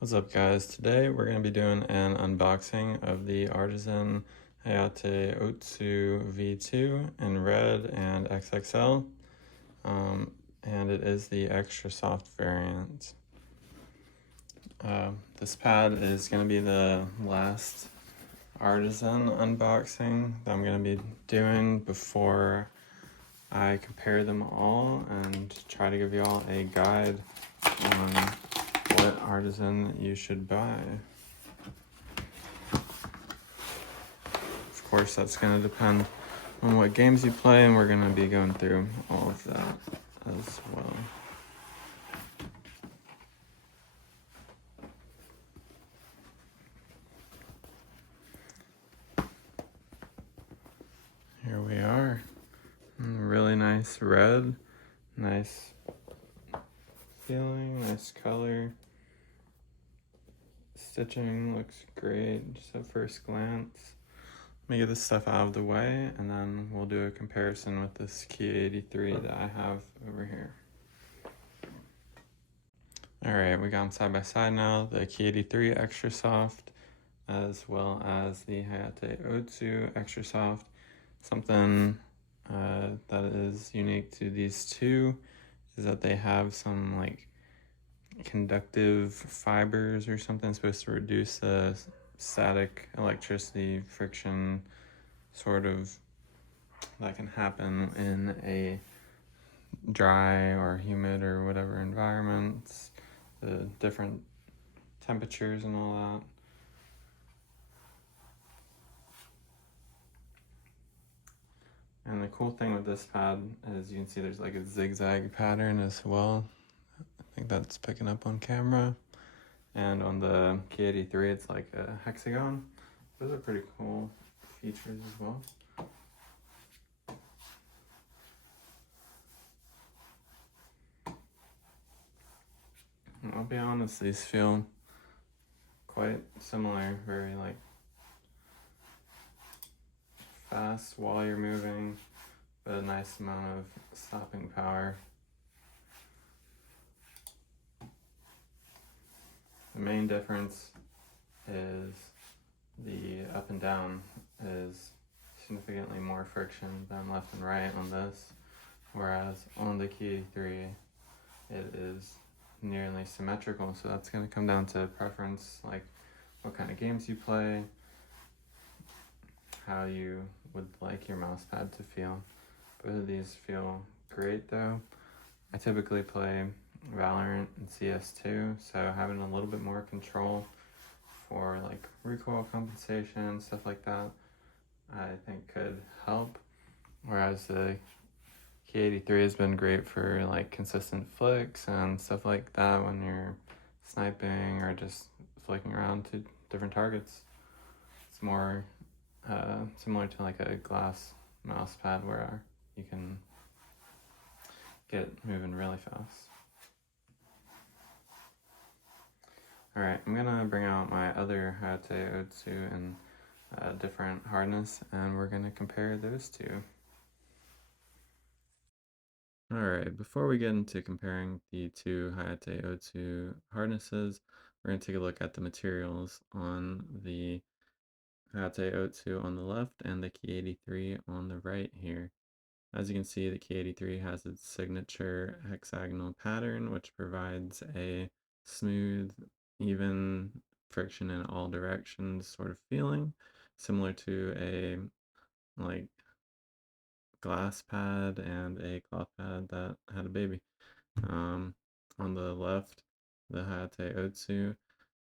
What's up guys? Today we're going to be doing an unboxing of the Artisan Hayate Otsu V2 in red and XXL, and it is the extra soft variant. This pad is going to be the last Artisan unboxing that I'm going to be doing before I compare them all and try to give you all a guide on what Artisan you should buy. Of course, that's going to depend on what games you play, and we're going to be going through all of that as well. Here we are. Really nice red, nice feeling, nice color. Stitching looks great just at first glance. Let me get this stuff out of the way, and then we'll do a comparison with this Key 83 that I have over here. Alright, we got them side by side now. The Key 83 Extra Soft, as well as the Hayate Otsu Extra Soft. Something that is unique to these two is that they have some like conductive fibers or something supposed to reduce the static electricity friction sort of that can happen in a dry or humid or whatever environments, the different temperatures and all that. And the cool thing with this pad is you can see there's like a zigzag pattern as well. I think that's picking up on camera. And on the K83, it's like a hexagon. Those are pretty cool features as well. And I'll be honest, these feel quite similar, very like fast while you're moving, but a nice amount of stopping power. The main difference is the up and down is significantly more friction than left and right on this, whereas on the Key 3 it is nearly symmetrical, so that's going to come down to preference, like what kind of games you play, how you would like your mouse pad to feel. Both of these feel great though. I typically play Valorant and CS2, so having a little bit more control for like recoil compensation, stuff like that, I think could help. Whereas the K83 has been great for like consistent flicks and stuff like that when you're sniping or just flicking around to different targets. It's more similar to like a glass mouse pad where you can get moving really fast. Alright, I'm gonna bring out my other Hayate Otsu in different hardness, and we're gonna compare those two. Alright, before we get into comparing the two Hayate Otsu harnesses, we're going to take a look at the materials on the Hayate Otsu on the left and the Key 83 on the right here. As you can see, the Key 83 has its signature hexagonal pattern, which provides a smooth, even friction in all directions sort of feeling, similar to a like glass pad and a cloth pad that had a baby. On the left, the Hayate Otsu,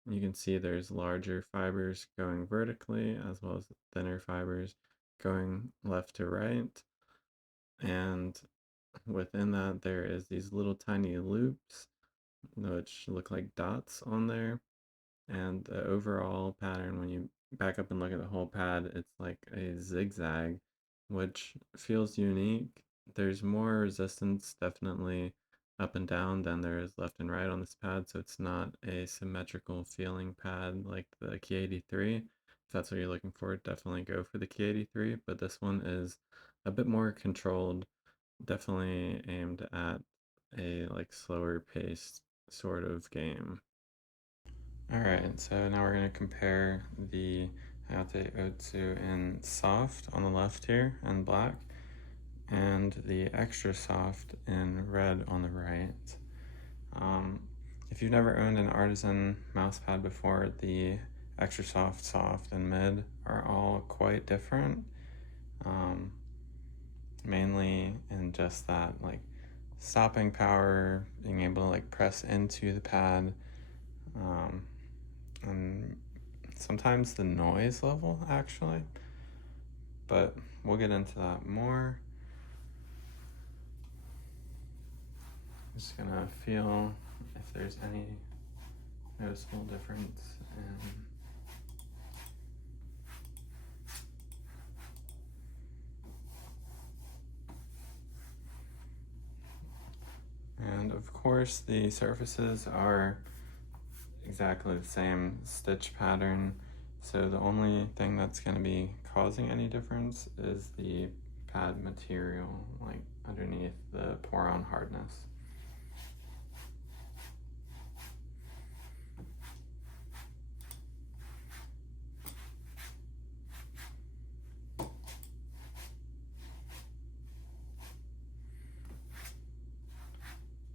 you can see there's larger fibers going vertically as well as thinner fibers going left to right. And within that, there is these little tiny loops which look like dots on there. And the overall pattern, when you back up and look at the whole pad, it's like a zigzag, which feels unique. There's more resistance definitely up and down than there is left and right on this pad, so it's not a symmetrical feeling pad like the Key 83. If that's what you're looking for, definitely go for the Key 83, but this one is a bit more controlled, definitely aimed at a like slower paced sort of game. Alright, so now we're going to compare the Hayate Otsu in soft on the left here and black, and the extra soft in red on the right. If you've never owned an Artisan mousepad before, the extra soft, soft, and mid are all quite different. Mainly in just that like stopping power, being able to like press into the pad, and sometimes the noise level actually, but we'll get into that more. I'm just gonna feel if there's any noticeable difference in and of course the surfaces are exactly the same stitch pattern, so the only thing that's going to be causing any difference is the pad material, like underneath the pour-on hardness.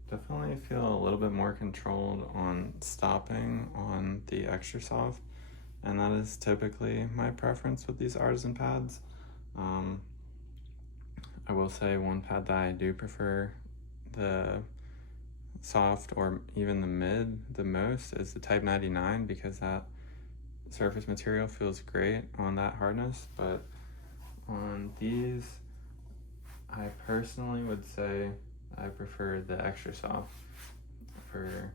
Definitely feel a little bit more controlled on stopping on the extra soft, and that is typically my preference with these Artisan pads. I will say one pad that I do prefer the soft or even the mid the most is the Type 99, because that surface material feels great on that hardness, but on these I personally would say I prefer the extra soft for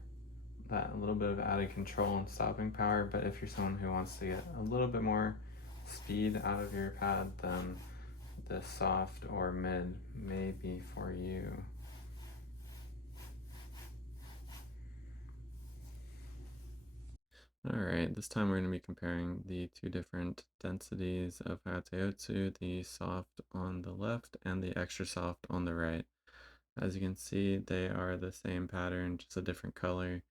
that little bit of added control and stopping power. But if you're someone who wants to get a little bit more speed out of your pad, then the soft or mid may be for you. Alright, this time we're going to be comparing the two different densities of Hayate Otsu, the soft on the left and the extra soft on the right. As you can see, they are the same pattern, just a different color.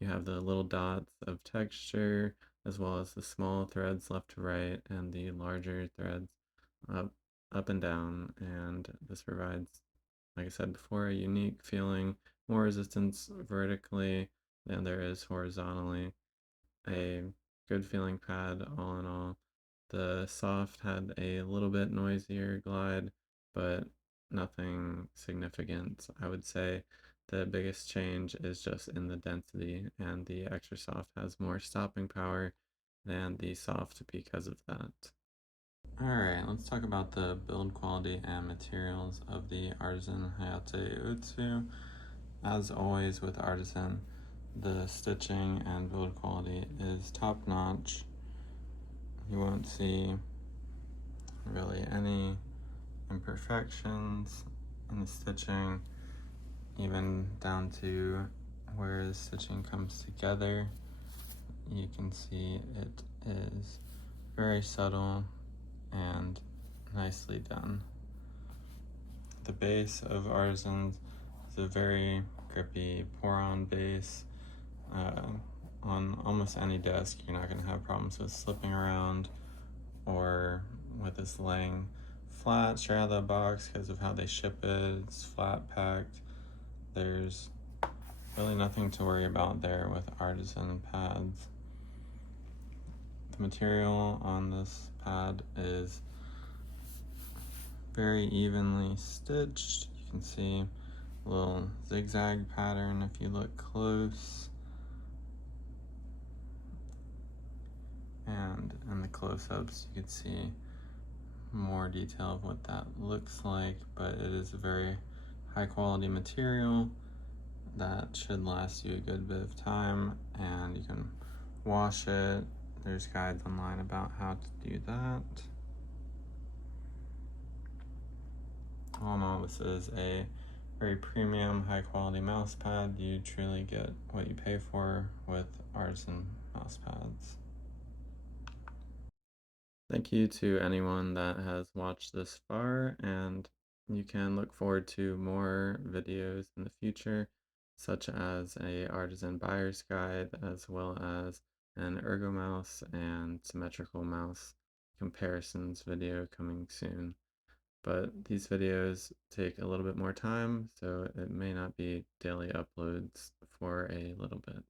You have the little dots of texture, as well as the small threads left to right and the larger threads up and down, and this provides, like I said before, a unique feeling, more resistance vertically than there is horizontally. A good feeling pad all in all. The soft had a little bit noisier glide, but nothing significant. I would say the biggest change is just in the density, and the extra soft has more stopping power than the soft because of that. Alright, let's talk about the build quality and materials of the Artisan Hayate Otsu. As always with Artisan, the stitching and build quality is top notch. You won't see really any imperfections in the stitching, even down to where the stitching comes together. You can see it is very subtle and nicely done. The base of Artisan's is a very grippy pour-on base. On almost any desk, you're not going to have problems with slipping around or with this laying flat straight out of the box because of how they ship it. It's flat packed. There's really nothing to worry about there with Artisan pads. The material on this pad is very evenly stitched. You can see a little zigzag pattern if you look close. And in the close-ups you can see more detail of what that looks like, but it is a very high quality material that should last you a good bit of time, and you can wash it. There's guides online about how to do that. All in all, this is a very premium, high quality mouse pad. You truly get what you pay for with Artisan mouse pads. Thank you to anyone that has watched this far, and you can look forward to more videos in the future, such as a Artisan buyer's guide, as well as an ergo mouse and symmetrical mouse comparisons video coming soon. But these videos take a little bit more time, so it may not be daily uploads for a little bit.